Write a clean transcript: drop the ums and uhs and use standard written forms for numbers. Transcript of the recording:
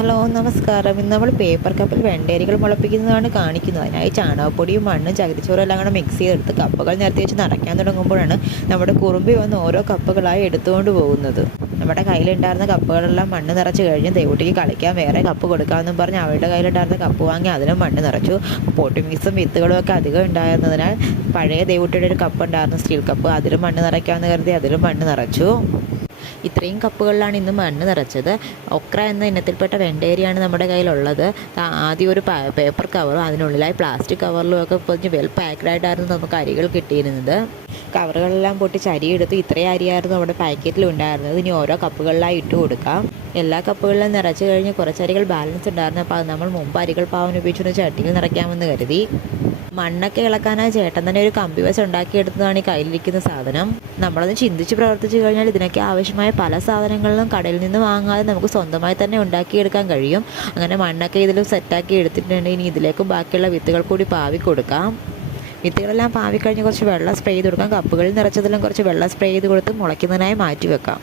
Hello നമസ്കാരം. ഇന്ന് നമ്മൾ പേപ്പർ കപ്പിൽ വെണ്ടേരികൾ മുളപ്പിക്കുന്നതാണ് കാണിക്കുന്നത്. അതിനായി ചാണകപ്പൊടിയും മണ്ണും ചകിരിച്ചോറും എല്ലാം കൂടെ മിക്സ് ചെയ്തെടുത്ത് കപ്പുകൾ നിരത്തി വെച്ച് നടക്കാൻ തുടങ്ങുമ്പോഴാണ് നമ്മുടെ കുറുമ്പി വന്ന് ഓരോ കപ്പുകളായി എടുത്തുകൊണ്ട് പോകുന്നത്. നമ്മുടെ കയ്യിലുണ്ടായിരുന്ന കപ്പുകളെല്ലാം മണ്ണ് നിറച്ച് കഴിഞ്ഞ് ദേവുട്ടിക്ക് കളിക്കാൻ വേറെ കപ്പ് കൊടുക്കാമെന്നും പറഞ്ഞ് അവളുടെ കയ്യിലുണ്ടായിരുന്ന കപ്പ് വാങ്ങി അതിലും മണ്ണ് നിറച്ചു. പോട്ടി മിക്സും വിത്തുകളും ഒക്കെ അധികം ഉണ്ടായിരുന്നതിനാൽ പഴയ ദേവുട്ടിയുടെ ഒരു കപ്പ് ഉണ്ടായിരുന്നു, സ്റ്റീൽ കപ്പ്, അതിലും മണ്ണ് നിറയ്ക്കാമെന്ന് കരുതി അതിലും മണ്ണ് നിറച്ചു. ഇത്രയും കപ്പുകളിലാണ് ഇന്ന് മണ്ണ് നിറച്ചത്. ഒക്ര എന്ന ഇനത്തിൽപ്പെട്ട വെണ്ടേരിയാണ് നമ്മുടെ കയ്യിലുള്ളത്. ആദ്യം ഒരു പേപ്പർ കവറും അതിനുള്ളിലായി പ്ലാസ്റ്റിക് കവറിലും ഒക്കെ പൊതിഞ്ഞ് വെൽ പാക്ക്ഡായിട്ടായിരുന്നു നമുക്ക് അരികൾ കിട്ടിയിരുന്നത്. കവറുകളെല്ലാം പൊട്ടിച്ച് അരിയെടുത്ത് ഇത്രയും അരിയായിരുന്നു നമ്മുടെ പാക്കറ്റിൽ ഉണ്ടായിരുന്നത്. ഇനി ഓരോ കപ്പുകളിലായി ഇട്ട് കൊടുക്കാം. എല്ലാ കപ്പുകളിലും നിറച്ച് കഴിഞ്ഞ് കുറച്ചരികൾ ബാലൻസ് ഉണ്ടായിരുന്നു. അപ്പോൾ അത് നമ്മൾ മുമ്പ് അരികൾ പാവൻ ഉപയോഗിച്ചൊന്ന് ചട്ടിയിൽ നിറയ്ക്കാമെന്ന് കരുതി. മണ്ണൊക്കെ ഇളക്കാനായി ചേട്ടൻ തന്നെ ഒരു കമ്പി വശം ഉണ്ടാക്കിയെടുത്തതാണ് ഈ കയ്യിലിരിക്കുന്ന സാധനം. നമ്മളൊന്ന് ചിന്തിച്ച് പ്രവർത്തിച്ചു കഴിഞ്ഞാൽ ഇതിനൊക്കെ ആവശ്യമായ പല സാധനങ്ങളിലും കടയിൽ നിന്ന് വാങ്ങാതെ നമുക്ക് സ്വന്തമായി തന്നെ ഉണ്ടാക്കിയെടുക്കാൻ കഴിയും. അങ്ങനെ മണ്ണൊക്കെ ഇതിലും സെറ്റാക്കി എടുത്തിട്ടുണ്ടെങ്കിൽ ഇനി ഇതിലേക്കും ബാക്കിയുള്ള വിത്തുകൾ കൂടി പാവി കൊടുക്കാം. വിത്തുകളെല്ലാം പാവിക്കഴിഞ്ഞ് കുറച്ച് വെള്ളം സ്പ്രേ ചെയ്ത് കൊടുക്കാം. കപ്പുകളിൽ നിറച്ചതെല്ലാം കുറച്ച് വെള്ളം സ്പ്രേ ചെയ്ത് കൊടുത്ത് മുളയ്ക്കുന്നതിനായി മാറ്റി വെക്കാം.